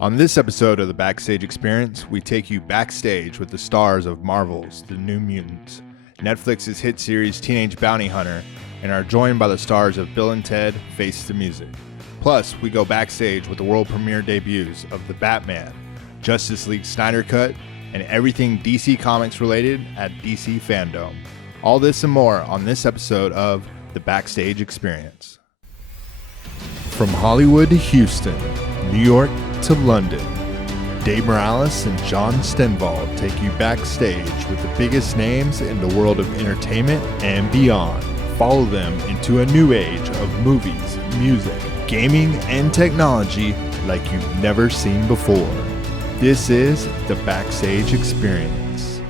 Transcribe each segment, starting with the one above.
On this episode of the Backstage Experience, we take you backstage with the stars of Marvel's The New Mutants, Netflix's hit series Teenage Bounty Hunter, and are joined by the stars of Bill and Ted Face the Music. Plus, we go backstage with the world premiere debuts of The Batman, Justice League Snydercut, and everything DC Comics related at DC FanDome. All this and more on this episode of the Backstage Experience. From Hollywood to Houston, New York to London, Dave Morales and John Stenvall take you backstage with the biggest names in the world of entertainment and beyond. Follow them into a new age of movies, music, gaming, and technology like you've never seen before. This is the Backstage Experience.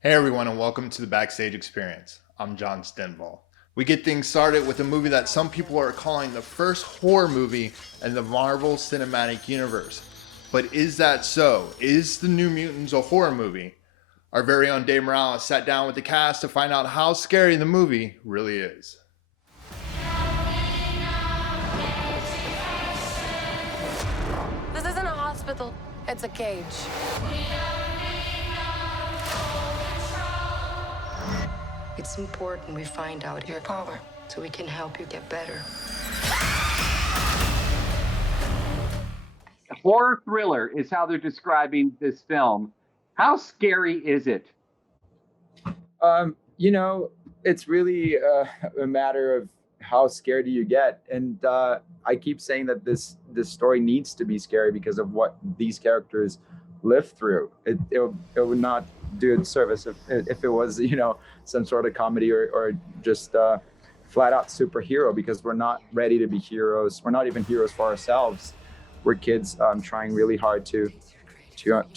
Hey everyone, and welcome to the Backstage Experience. I'm John Stenvall. We get things started with a movie that some people are calling the first horror movie in the Marvel Cinematic Universe. But is that so? Is The New Mutants a horror movie? Our very own Dave Morales sat down with the cast to find out how scary the movie really is. This isn't a hospital, it's a cage. It's important we find out your power so we can help you get better. Horror thriller is how they're describing this film. How scary is it? It's really a matter of how scared do you get. And I keep saying that this story needs to be scary because of what these characters live through. It would not do it service if it was, some sort of comedy or just flat out superhero, because we're not ready to be heroes. We're not even heroes for ourselves. We're kids trying really hard to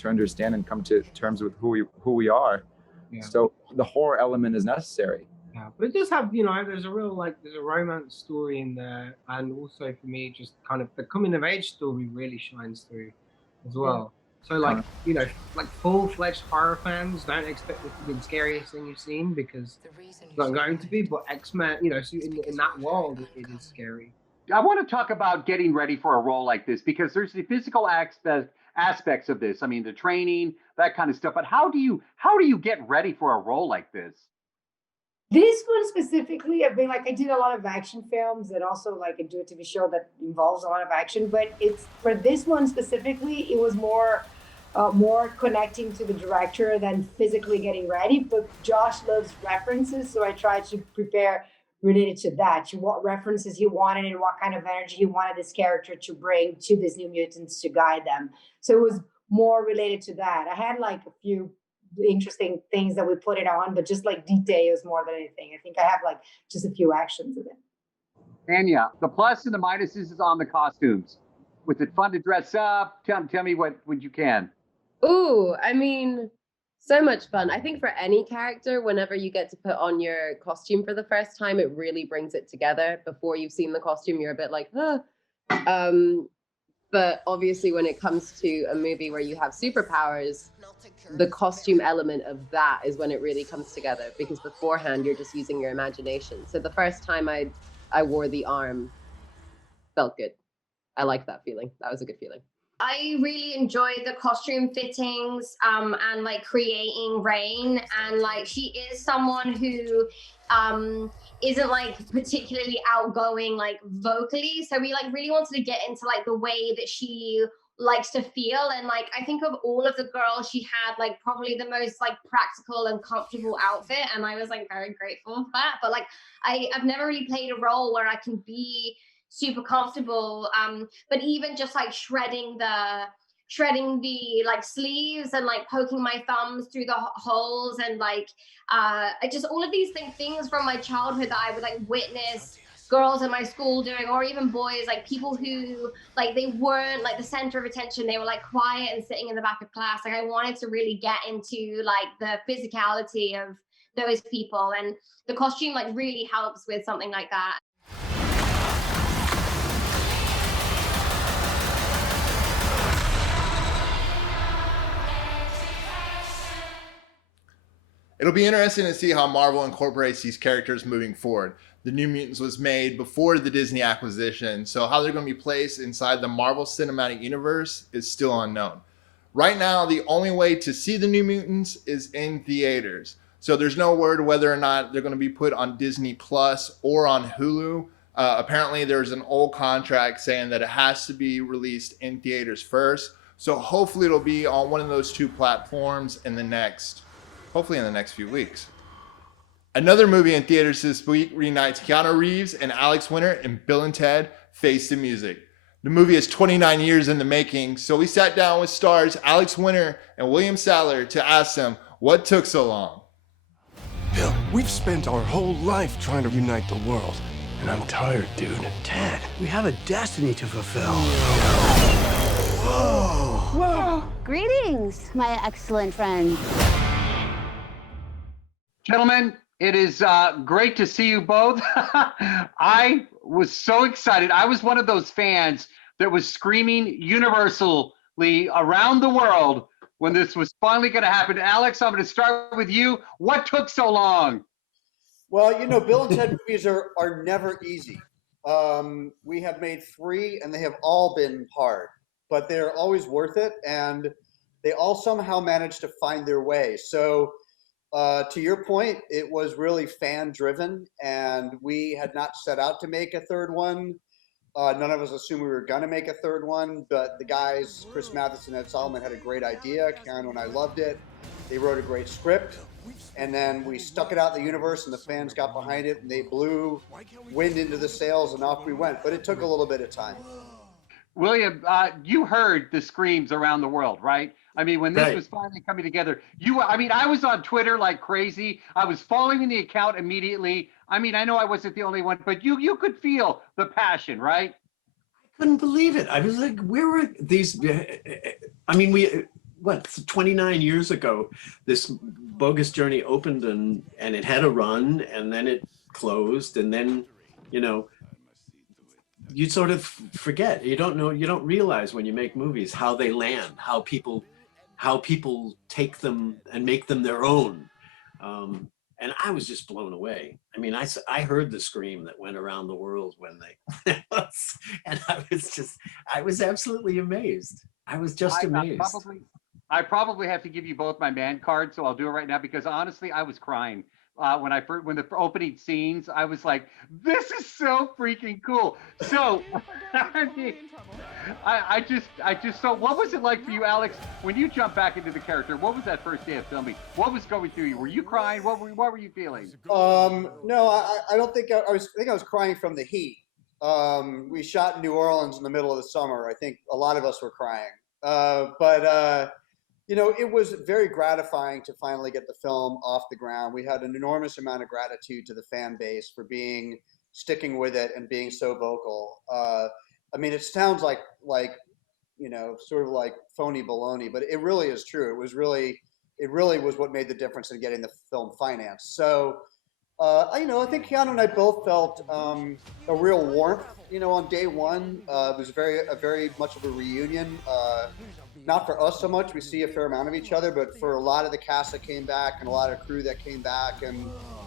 understand and come to terms with who we are. Yeah. So the horror element is necessary. Yeah, but it does have, there's a real, there's a romance story in there. And also for me, just kind of the coming of age story really shines through as well. So full-fledged horror fans don't expect it to be the scariest thing you've seen, because it's not going to be, but X-Men, so in that world, it is scary. I want to talk about getting ready for a role like this, because there's the physical aspects of this. I mean, the training, that kind of stuff. But how do you get ready for a role like this? This one specifically, I did a lot of action films and also I do a TV show that involves a lot of action. But it's for this one specifically, it was more connecting to the director than physically getting ready. But Josh loves references, so I tried to prepare related to that, to what references he wanted and what kind of energy he wanted this character to bring to these New Mutants to guide them. So it was more related to that. I had a few interesting things that we put it on, but just details more than anything. I think I have just a few actions of it. Anya, the plus and the minuses is on the costumes. Was it fun to dress up? Tell me what you can. Ooh, so much fun. I think for any character, whenever you get to put on your costume for the first time, it really brings it together. Before you've seen the costume, you're a bit but obviously when it comes to a movie where you have superpowers, the costume element of that is when it really comes together, because beforehand you're just using your imagination. So the first time I wore the arm felt good. I like that feeling. That was a good feeling. I really enjoyed the costume fittings and creating Rain, and she is someone who isn't particularly outgoing vocally, so we really wanted to get into the way that she likes to feel. And I think of all of the girls, she had probably the most practical and comfortable outfit, and I was very grateful for that. But I've never really played a role where I can be super comfortable, but even just shredding the sleeves and poking my thumbs through the holes, and just all of these things from my childhood that I would witness girls in my school doing, or even boys, people who they weren't the center of attention. They were quiet and sitting in the back of class. I wanted to really get into the physicality of those people, and the costume really helps with something like that. It'll be interesting to see how Marvel incorporates these characters moving forward. the New Mutants was made before the Disney acquisition, so how they're going to be placed inside the Marvel Cinematic Universe is still unknown. Right now, the only way to see the New Mutants is in theaters. So there's no word whether or not they're going to be put on Disney Plus or on Hulu. Apparently, there's an old contract saying that it has to be released in theaters first. So hopefully it'll be on one of those two platforms hopefully in the next few weeks. Another movie in theaters this week reunites Keanu Reeves and Alex Winter in Bill and Ted Face the Music. The movie is 29 years in the making, so we sat down with stars Alex Winter and William Sadler to ask them what took so long. Bill, we've spent our whole life trying to unite the world, and I'm tired, dude. Ted, we have a destiny to fulfill. Whoa! Whoa! Greetings, my excellent friend. Gentlemen, it is great to see you both. I was so excited. I was one of those fans that was screaming universally around the world when this was finally going to happen. Alex, I'm going to start with you. What took so long? Well, you know, Bill and Ted movies are never easy. We have made 3, and they have all been hard, but they're always worth it, and they all somehow manage to find their way. So, to your point, it was really fan-driven, and we had not set out to make a third one. None of us assumed we were going to make a third one, but the guys, Chris Matheson and Ed Solomon, had a great idea. Keanu and I loved it. They wrote a great script, and then we stuck it out in the universe, and the fans got behind it, and they blew wind into the sails, and off we went. But it took a little bit of time. William, you heard the screams around the world, right? I mean, when this was finally coming together, I was on Twitter like crazy. I was following the account immediately. I mean, I know I wasn't the only one, but you could feel the passion, right? I couldn't believe it. I was like, where were these? I mean, 29 years ago, this bogus journey opened and it had a run, and then it closed, and then, you sort of forget. You don't realize when you make movies how they land, how people take them and make them their own. And I was just blown away. I mean, I heard the scream that went around the world when they, and I was absolutely amazed. I was just amazed. I probably have to give you both my man card, so I'll do it right now, because honestly, I was crying. When the opening scenes, I was like, this is so freaking cool. So, so what was it like for you, Alex, when you jumped back into the character? What was that first day of filming? What was going through you? Were you crying? What were you feeling? No, I don't think I was crying from the heat. We shot in New Orleans in the middle of the summer. I think a lot of us were crying. But it was very gratifying to finally get the film off the ground. We had an enormous amount of gratitude to the fan base for sticking with it and being so vocal. I mean, it sounds like sort of like phony baloney, but it really is true. It really was what made the difference in getting the film financed. So, I think Keanu and I both felt a real warmth, on day one. It was very much of a reunion. Not for us so much. We see a fair amount of each other, but for a lot of the cast that came back and a lot of crew that came back, and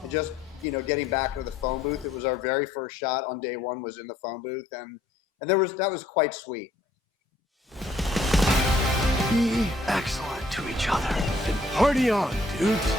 just getting back to the phone booth. It was our very first shot on day one, was in the phone booth, and that was quite sweet. Be excellent to each other and party on, dudes.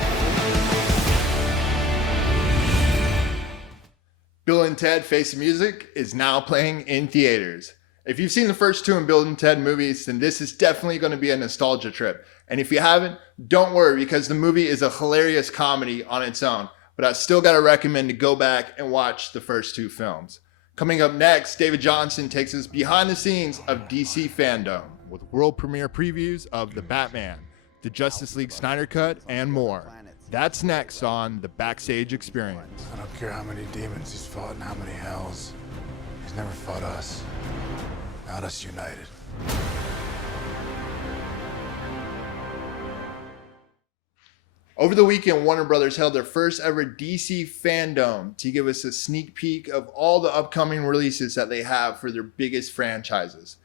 Bill and Ted Face the Music is now playing in theaters. If you've seen the first 2 in Bill and Ted movies, then this is definitely going to be a nostalgia trip. And if you haven't, don't worry, because the movie is a hilarious comedy on its own. But I still got to recommend to go back and watch the first 2 films. Coming up next, David Johnson takes us behind the scenes of DC FanDome with world premiere previews of The Batman, the Justice League Snydercut, and more. That's next on the Backstage Experience. I don't care how many demons he's fought and how many hells. He's never fought us. Not us united. Over the weekend, Warner Brothers held their first ever DC FanDome to give us a sneak peek of all the upcoming releases that they have for their biggest franchises.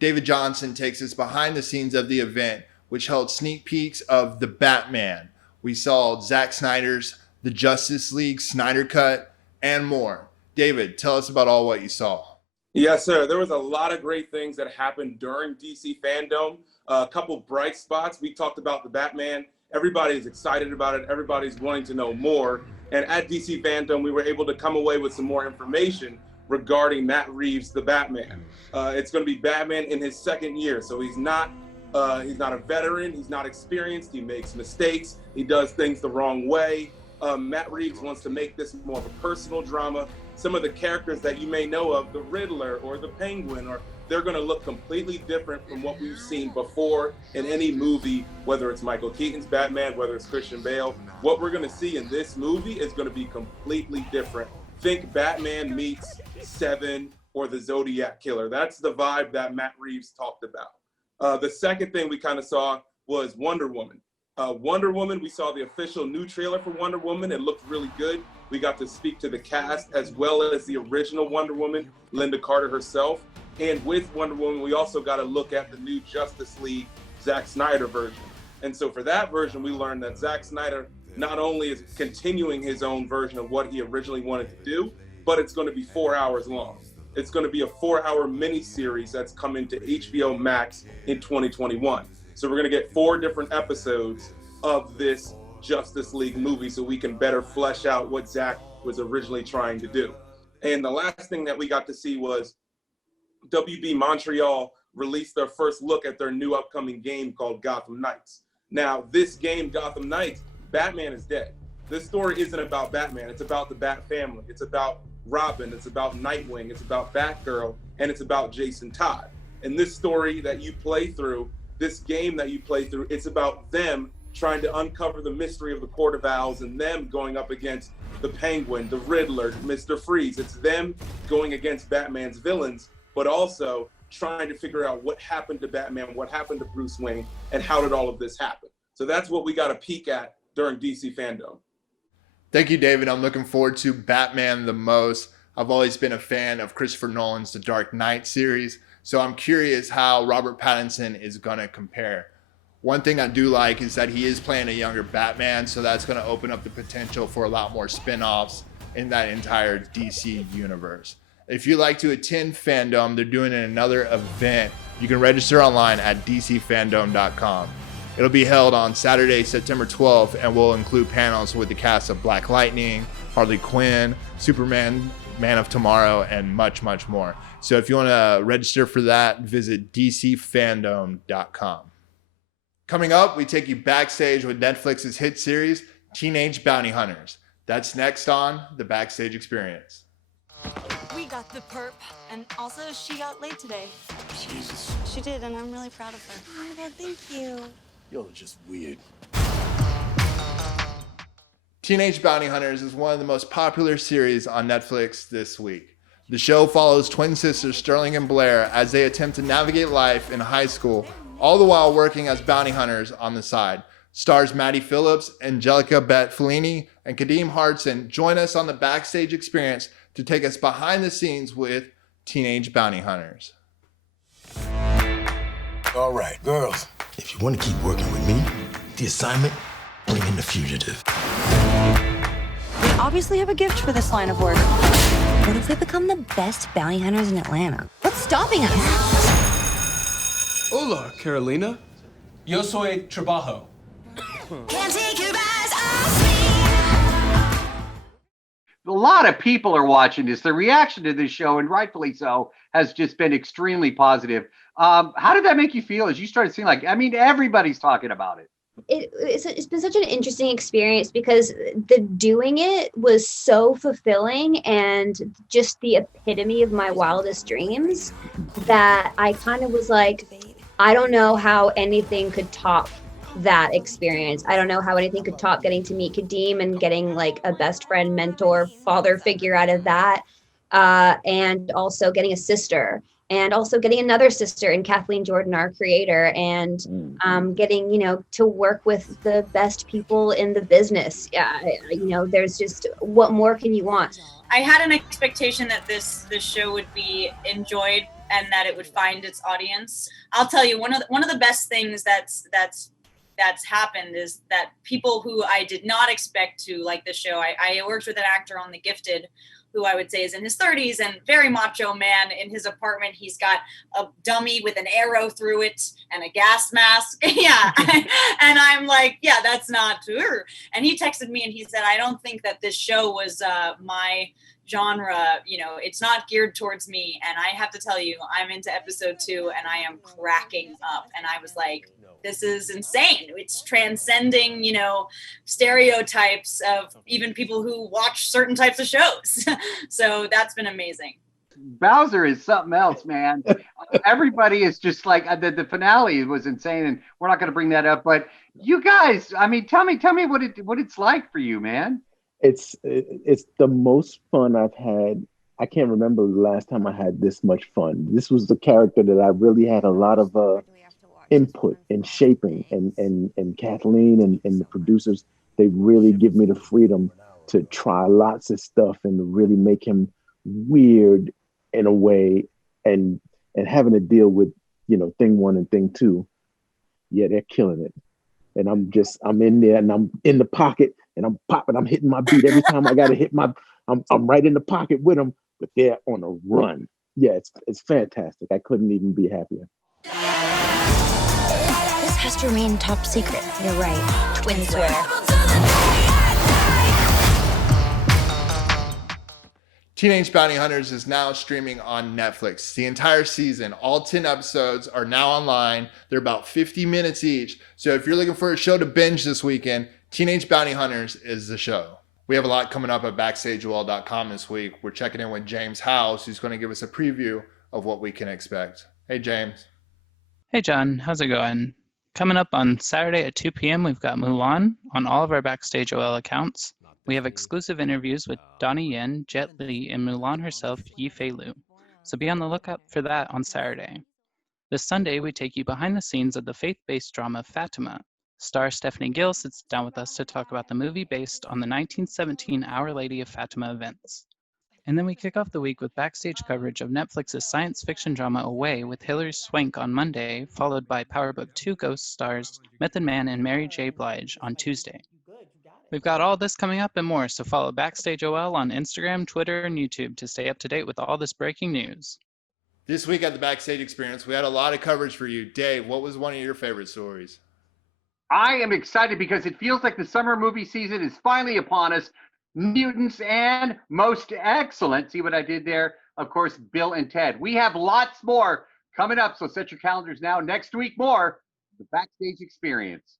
David Johnson takes us behind the scenes of the event, which held sneak peeks of The Batman. We saw Zack Snyder's The Justice League Snydercut, and more. David, tell us about all what you saw. Yes, sir. There was a lot of great things that happened during DC FanDome. A couple bright spots. We talked about the Batman. Everybody's excited about it. Everybody's wanting to know more. And at DC FanDome, we were able to come away with some more information regarding Matt Reeves, the Batman. It's going to be Batman in his second year. So he's not a veteran. He's not experienced. He makes mistakes. He does things the wrong way. Matt Reeves wants to make this more of a personal drama. Some of the characters that you may know of, the Riddler or the Penguin, they're going to look completely different from what we've seen before in any movie, whether it's Michael Keaton's Batman, whether it's Christian Bale. What we're going to see in this movie is going to be completely different. Think Batman meets Seven or the Zodiac Killer. That's the vibe that Matt Reeves talked about. The second thing we kind of saw was Wonder Woman. Wonder Woman, we saw the official new trailer for Wonder Woman. It looked really good. We got to speak to the cast as well as the original Wonder Woman, Linda Carter herself. And with Wonder Woman, we also got to look at the new Justice League Zack Snyder version. And so for that version, we learned that Zack Snyder not only is continuing his own version of what he originally wanted to do, but it's going to be 4 hours long. It's going to be a 4-hour miniseries that's coming to HBO Max in 2021. So we're going to get 4 different episodes of this Justice League movie so we can better flesh out what Zack was originally trying to do. And the last thing that we got to see was WB Montreal released their first look at their new upcoming game called Gotham Knights. Now, this game, Gotham Knights, Batman is dead. This story isn't about Batman. It's about the Bat family. It's about Robin. It's about Nightwing. It's about Batgirl. And it's about Jason Todd. And this story that you play through, this game that you play through, it's about them trying to uncover the mystery of the Court of Owls and them going up against the Penguin, the Riddler, Mr. Freeze. It's them going against Batman's villains, but also trying to figure out what happened to Batman, what happened to Bruce Wayne, and how did all of this happen. So that's what we got a peek at during DC FanDome. Thank you, David. I'm looking forward to Batman the most. I've always been a fan of Christopher Nolan's The Dark Knight series, so I'm curious how Robert Pattinson is going to compare. One thing I do like is that he is playing a younger Batman, so that's going to open up the potential for a lot more spin-offs in that entire DC universe. If you'd like to attend FanDome, they're doing another event. You can register online at dcfandome.com. It'll be held on Saturday, September 12th, and will include panels with the cast of Black Lightning, Harley Quinn, Superman, Man of Tomorrow, and much, much more. So if you want to register for that, visit dcfandome.com. Coming up, we take you backstage with Netflix's hit series, Teenage Bounty Hunters. That's next on The Backstage Experience. We got the perp, and also she got laid today. Jesus. She did, and I'm really proud of her. Oh, well, thank you. You're just weird. Teenage Bounty Hunters is one of the most popular series on Netflix this week. The show follows twin sisters Sterling and Blair as they attempt to navigate life in high school, all the while working as bounty hunters on the side. Stars Maddie Phillips, Angelica Bett Fellini, and Kadeem Hardson join us on the Backstage Experience to take us behind the scenes with Teenage Bounty Hunters. All right, girls. If you want to keep working with me, the assignment, bring in the fugitive. We obviously have a gift for this line of work. What if we become the best bounty hunters in Atlanta? What's stopping us? Hola, Carolina. Yo soy trabajo. Can't take your eyes off me. A lot of people are watching this. The reaction to this show, and rightfully so, has just been extremely positive. How did that make you feel as you started seeing, everybody's talking about it? It's been such an interesting experience because the doing it was so fulfilling and just the epitome of my wildest dreams that I kind of was like, I don't know how anything could top that experience. I don't know how anything could top getting to meet Kadeem and getting like a best friend, mentor, father figure out of that. And also getting a sister. And also getting another sister in Kathleen Jordan, our creator, and getting, to work with the best people in the business. There's just, what more can you want? I had an expectation that this show would be enjoyed and that it would find its audience. I'll tell you, one of the best things that's that's happened is that people who I did not expect to like the show, I worked with an actor on The Gifted who I would say is in his 30s and very macho man. In his apartment, he's got a dummy with an arrow through it and a gas mask. Yeah. And I'm like, yeah, that's not true. And he texted me and he said, I don't think that this show was my genre. You know, it's not geared towards me. And I have to tell you, I'm into episode 2 and I am cracking up. And I was like, this is insane. It's transcending, you know, stereotypes of even people who watch certain types of shows. So that's been amazing. Bowser is something else, man. Everybody is just like the finale was insane, and we're not going to bring that up. But you guys, I mean, tell me what it's like for you, man. It's the most fun I've had. I can't remember the last time I had this much fun. This was the character that I really had a lot of input and shaping, and Kathleen and the producers, they really give me the freedom to try lots of stuff and to really make him weird in a way, and having to deal with, you know, thing 1 and thing 2. Yeah, they're killing it. And I'm in there and I'm in the pocket and I'm popping, I'm hitting my beat every time I gotta hit I'm right in the pocket with them, but they're on a run. Yeah, it's fantastic. I couldn't even be happier. This has to remain top secret. You're right. Twin swear. Teenage Bounty Hunters is now streaming on Netflix. The entire season, all 10 episodes are now online. They're about 50 minutes each. So if you're looking for a show to binge this weekend, Teenage Bounty Hunters is the show. We have a lot coming up at BackstageOL.com this week. We're checking in with James House, who's going to give us a preview of what we can expect. Hey, James. Hey, John. How's it going? Coming up on Saturday at 2 p.m., we've got Mulan on all of our Backstage OL accounts. We have exclusive interviews with Donnie Yen, Jet Li, and Mulan herself, Yifei Liu. So be on the lookout for that on Saturday. This Sunday, we take you behind the scenes of the faith-based drama Fatima. Star Stephanie Gill sits down with us to talk about the movie based on the 1917 Our Lady of Fatima events. And then we kick off the week with backstage coverage of Netflix's science fiction drama Away with Hilary Swank on Monday, followed by Power Book 2 Ghost stars Method Man and Mary J. Blige on Tuesday. We've got all this coming up and more, so follow Backstage OL on Instagram, Twitter, and YouTube to stay up to date with all this breaking news. This week at the Backstage Experience, we had a lot of coverage for you. Dave, what was one of your favorite stories? I am excited because it feels like the summer movie season is finally upon us. Mutants and Most Excellent. See what I did there? Of course, Bill and Ted. We have lots more coming up, so set your calendars now. Next week, more the Backstage Experience.